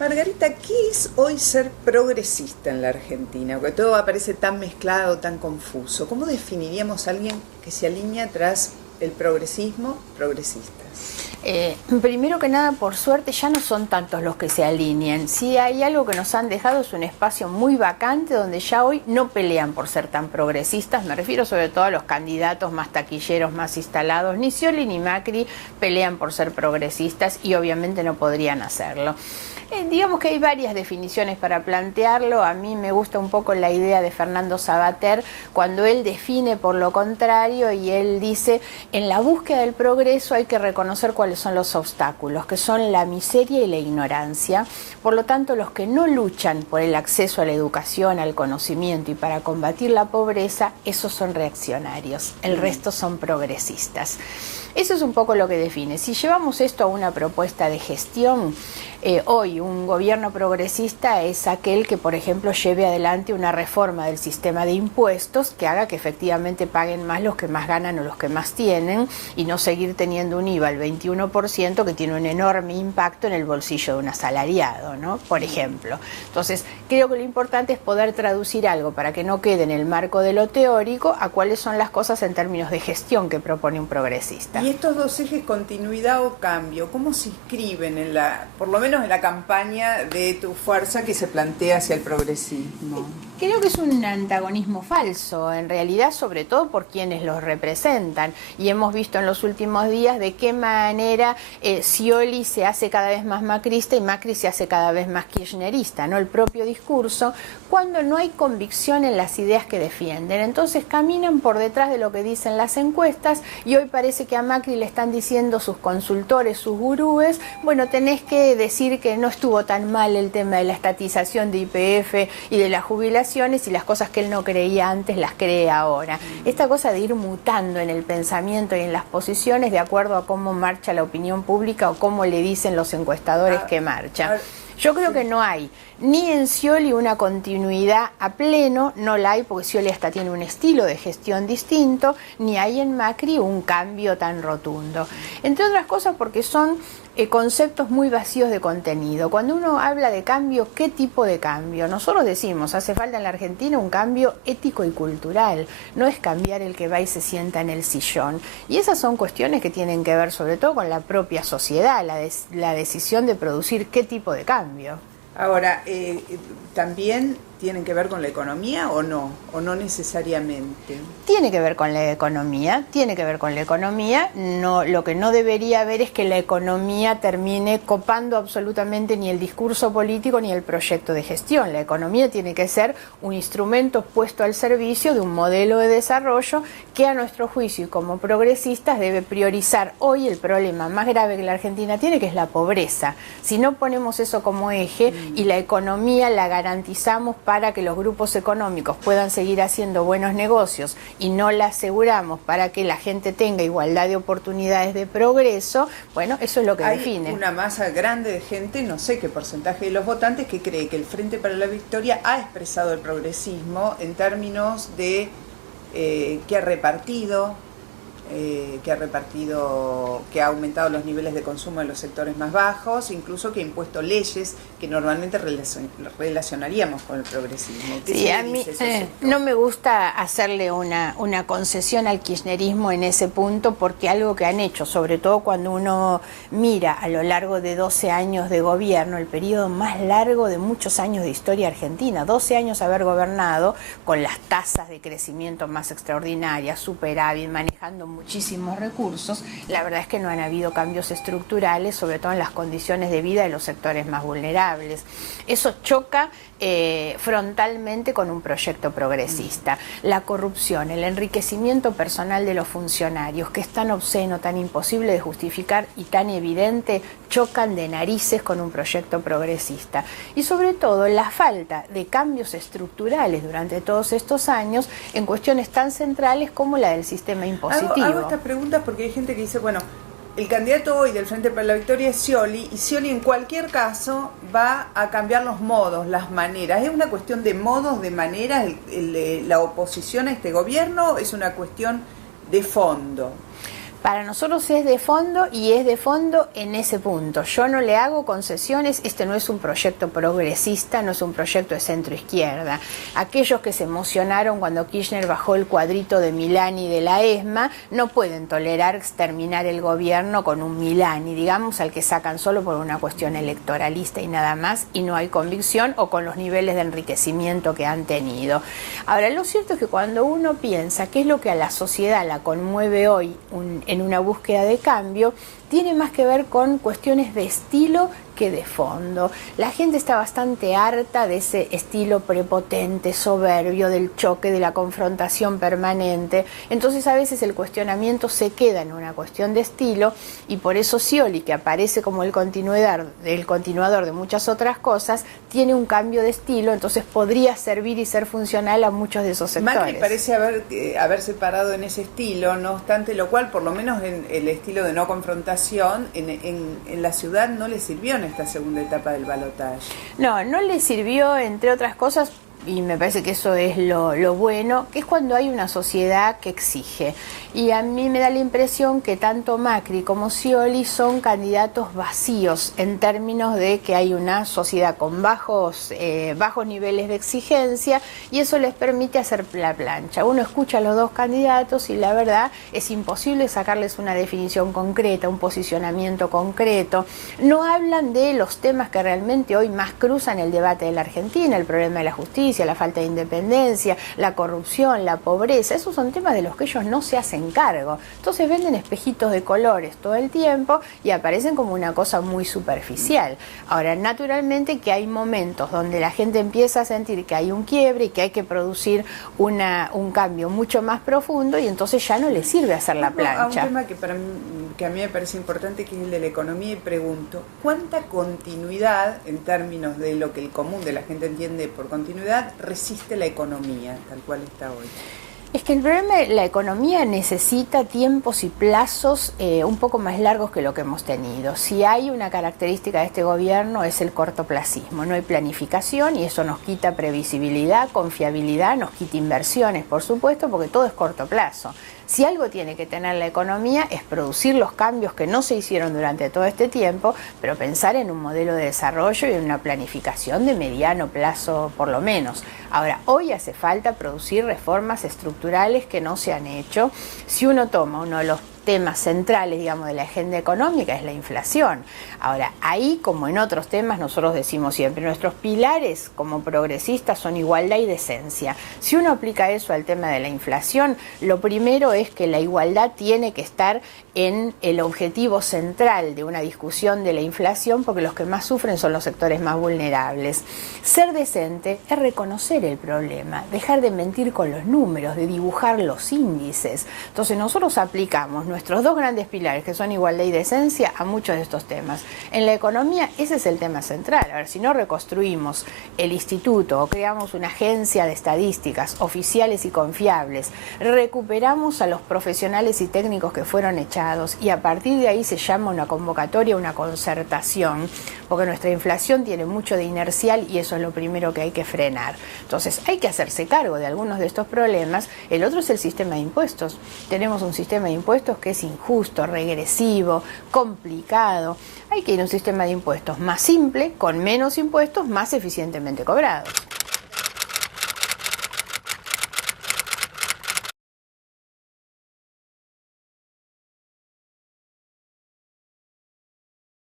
Margarita, ¿qué es hoy ser progresista en la Argentina? Porque todo aparece tan mezclado, tan confuso. ¿Cómo definiríamos a alguien que se alinea tras el progresismo, progresistas? Primero que nada, por suerte, ya no son tantos los que se alinean. Sí hay algo que nos han dejado, es un espacio muy vacante donde ya hoy no pelean por ser tan progresistas. Me refiero sobre todo a los candidatos más taquilleros, más instalados. Ni Scioli ni Macri pelean por ser progresistas y obviamente no podrían hacerlo. Digamos que hay varias definiciones para plantearlo. A mí me gusta un poco la idea de Fernando Savater cuando él define por lo contrario y él dice, en la búsqueda del progreso hay que reconocer cuáles son los obstáculos, que son la miseria y la ignorancia. Por lo tanto, los que no luchan por el acceso a la educación, al conocimiento y para combatir la pobreza, esos son reaccionarios, el resto son progresistas. Eso es un poco lo que define. Si llevamos esto a una propuesta de gestión, hoy un gobierno progresista es aquel que, por ejemplo, lleve adelante una reforma del sistema de impuestos que haga que efectivamente paguen más los que más ganan o los que más tienen y no seguir teniendo un IVA al 21% que tiene un enorme impacto en el bolsillo de un asalariado, ¿no? Por ejemplo. Entonces, creo que lo importante es poder traducir algo para que no quede en el marco de lo teórico a cuáles son las cosas en términos de gestión que propone un progresista. Y estos dos ejes, continuidad o cambio, ¿cómo se inscriben en por lo menos en la campaña de tu fuerza que se plantea hacia el progresismo? Creo que es un antagonismo falso, en realidad, sobre todo por quienes los representan. Y hemos visto en los últimos días de qué manera Scioli se hace cada vez más macrista y Macri se hace cada vez más kirchnerista, ¿no? El propio discurso, cuando no hay convicción en las ideas que defienden. Entonces caminan por detrás de lo que dicen las encuestas y hoy parece que a Macri le están diciendo sus consultores, sus gurúes, bueno, tenés que decir que no estuvo tan mal el tema de la estatización de YPF y de la jubilación y las cosas que él no creía antes las cree ahora. Esta cosa de ir mutando en el pensamiento y en las posiciones de acuerdo a cómo marcha la opinión pública o cómo le dicen los encuestadores que marcha. Yo creo que no hay ni en Scioli una continuidad a pleno, no la hay porque Scioli hasta tiene un estilo de gestión distinto, ni hay en Macri un cambio tan rotundo. Entre otras cosas porque son conceptos muy vacíos de contenido. Cuando uno habla de cambio, ¿qué tipo de cambio? Nosotros decimos, hace falta en la Argentina un cambio ético y cultural, no es cambiar el que va y se sienta en el sillón. Y esas son cuestiones que tienen que ver sobre todo con la propia sociedad, la decisión de producir qué tipo de cambio. Ahora, ¿también tienen que ver con la economía o no necesariamente? Tiene que ver con la economía, no, lo que no debería haber es que la economía termine copando absolutamente ni el discurso político ni el proyecto de gestión. La economía tiene que ser un instrumento puesto al servicio de un modelo de desarrollo que a nuestro juicio y como progresistas debe priorizar hoy el problema más grave que la Argentina tiene, que es la pobreza. Si no ponemos eso como eje y la economía la garantizamos para que los grupos económicos puedan seguir haciendo buenos negocios y no la aseguramos para que la gente tenga igualdad de oportunidades de progreso, bueno, eso es lo que define. Hay una masa grande de gente, no sé qué porcentaje de los votantes, que cree que el Frente para la Victoria ha expresado el progresismo en términos de que ha repartido, que ha aumentado los niveles de consumo en los sectores más bajos, incluso que ha impuesto leyes que normalmente relacionaríamos con el progresismo. Sí, a mí no me gusta hacerle una concesión al kirchnerismo en ese punto, porque algo que han hecho, sobre todo cuando uno mira a lo largo de 12 años de gobierno, el periodo más largo de muchos años de historia argentina, 12 años haber gobernado con las tasas de crecimiento más extraordinarias, superávit, manejando muchísimos recursos, la verdad es que no han habido cambios estructurales, sobre todo en las condiciones de vida de los sectores más vulnerables. Eso choca frontalmente con un proyecto progresista. La corrupción, el enriquecimiento personal de los funcionarios, que es tan obsceno, tan imposible de justificar y tan evidente, chocan de narices con un proyecto progresista. Y sobre todo la falta de cambios estructurales durante todos estos años en cuestiones tan centrales como la del sistema impositivo. Hago estas preguntas porque hay gente que dice, bueno, el candidato hoy del Frente para la Victoria es Scioli, y Scioli en cualquier caso va a cambiar los modos, las maneras. ¿Es una cuestión de modos, de maneras, la oposición a este gobierno? ¿Es una cuestión de fondo? Para nosotros es de fondo y es de fondo en ese punto. Yo no le hago concesiones, este no es un proyecto progresista, no es un proyecto de centro-izquierda. Aquellos que se emocionaron cuando Kirchner bajó el cuadrito de Milani de la ESMA no pueden tolerar terminar el gobierno con un Milani, digamos, al que sacan solo por una cuestión electoralista y nada más, y no hay convicción o con los niveles de enriquecimiento que han tenido. Ahora, lo cierto es que cuando uno piensa qué es lo que a la sociedad la conmueve hoy en una búsqueda de cambio, tiene más que ver con cuestiones de estilo que de fondo. La gente está bastante harta de ese estilo prepotente, soberbio, del choque, de la confrontación permanente. Entonces a veces el cuestionamiento se queda en una cuestión de estilo y por eso Scioli, que aparece como el continuador de muchas otras cosas, tiene un cambio de estilo, entonces podría servir y ser funcional a muchos de esos sectores. Macri parece haberse parado en ese estilo, no obstante lo cual, por lo menos en el estilo de no confrontación, en la ciudad no le sirvió en esta segunda etapa del balotaje. No le sirvió, entre otras cosas, y me parece que eso es lo bueno, que es cuando hay una sociedad que exige. Y a mí me da la impresión que tanto Macri como Scioli son candidatos vacíos en términos de que hay una sociedad con bajos niveles de exigencia y eso les permite hacer la plancha. Uno escucha a los dos candidatos y la verdad es imposible sacarles una definición concreta, un posicionamiento concreto. No hablan de los temas que realmente hoy más cruzan el debate de la Argentina, el problema de la justicia, la falta de independencia, la corrupción, la pobreza. Esos son temas de los que ellos no se hacen cargo. Entonces venden espejitos de colores todo el tiempo y aparecen como una cosa muy superficial. Ahora, naturalmente que hay momentos donde la gente empieza a sentir que hay un quiebre y que hay que producir un cambio mucho más profundo y entonces ya no le sirve hacer la plancha. A un tema que a mí me parece importante, que es el de la economía, y pregunto, ¿cuánta continuidad, en términos de lo que el común de la gente entiende por continuidad, resiste la economía tal cual está hoy? Es que el problema de la economía necesita tiempos y plazos un poco más largos que lo que hemos tenido. Si hay una característica de este gobierno es el cortoplacismo. No hay planificación y eso nos quita previsibilidad, confiabilidad, nos quita inversiones, por supuesto, porque todo es corto plazo. Si algo tiene que tener la economía es producir los cambios que no se hicieron durante todo este tiempo, pero pensar en un modelo de desarrollo y en una planificación de mediano plazo por lo menos. Ahora, hoy hace falta producir reformas estructurales que no se han hecho. Si uno toma uno de los temas centrales, digamos, de la agenda económica es la inflación. Ahora, ahí, como en otros temas, nosotros decimos siempre, nuestros pilares como progresistas son igualdad y decencia. Si uno aplica eso al tema de la inflación, lo primero es que la igualdad tiene que estar en el objetivo central de una discusión de la inflación, porque los que más sufren son los sectores más vulnerables. Ser decente es reconocer el problema, dejar de mentir con los números, de dibujar los índices. Entonces, nosotros aplicamos nuestros dos grandes pilares, que son igualdad y decencia, a muchos de estos temas. En la economía, ese es el tema central. A ver, si no reconstruimos el instituto o creamos una agencia de estadísticas oficiales y confiables, recuperamos a los profesionales y técnicos que fueron echados y a partir de ahí se llama una convocatoria, una concertación, porque nuestra inflación tiene mucho de inercial y eso es lo primero que hay que frenar. Entonces, hay que hacerse cargo de algunos de estos problemas. El otro es el sistema de impuestos. Tenemos un sistema de impuestos que es injusto, regresivo, complicado. Hay que ir a un sistema de impuestos más simple, con menos impuestos, más eficientemente cobrados.